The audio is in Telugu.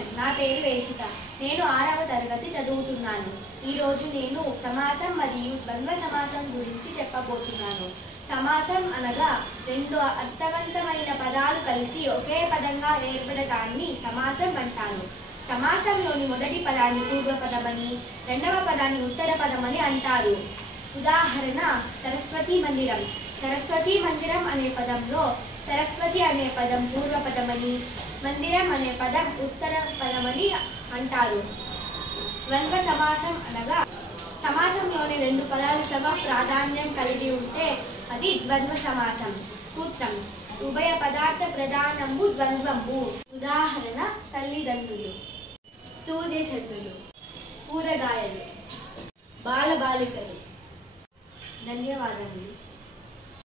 మార్నింగ్. నా పేరు వేషిత. నేను 6వ తరగతి చదువుతున్నాను. ఈరోజు నేను సమాసం మరియు ద్వంద్వ సమాసం గురించి చెప్పబోతున్నాను. సమాసం అనగా రెండు అర్థవంతమైన పదాలు కలిసి ఒకే పదంగా ఏర్పడటాన్ని సమాసం అంటారు. సమాసంలోని మొదటి పదాన్ని పూర్వపదమని, రెండవ పదాన్ని ఉత్తర పదమని అంటారు. ఉదాహరణ సరస్వతి మందిరం. సరస్వతి మందిరం అనే పదంలో సరస్వతి అనే పదం పూర్వపదమని, మందిరం అనే పదం ఉత్తర పదమని అంటారు. ద్వంద్వ సమాసం అనగా సమాసంలోని రెండు పదాలు సమ ప్రాధాన్యం కలిగి ఉంటే అది ద్వంద్వ సమాసం. సూత్రం: ఉభయ పదార్థ ప్రధానంబు ద్వంద్వంబు. ఉదాహరణ తల్లిదండ్రులు, సూర్యచంద్రులు, కూరగాయలు, బాలబాలికలు. ధన్యవాదములు.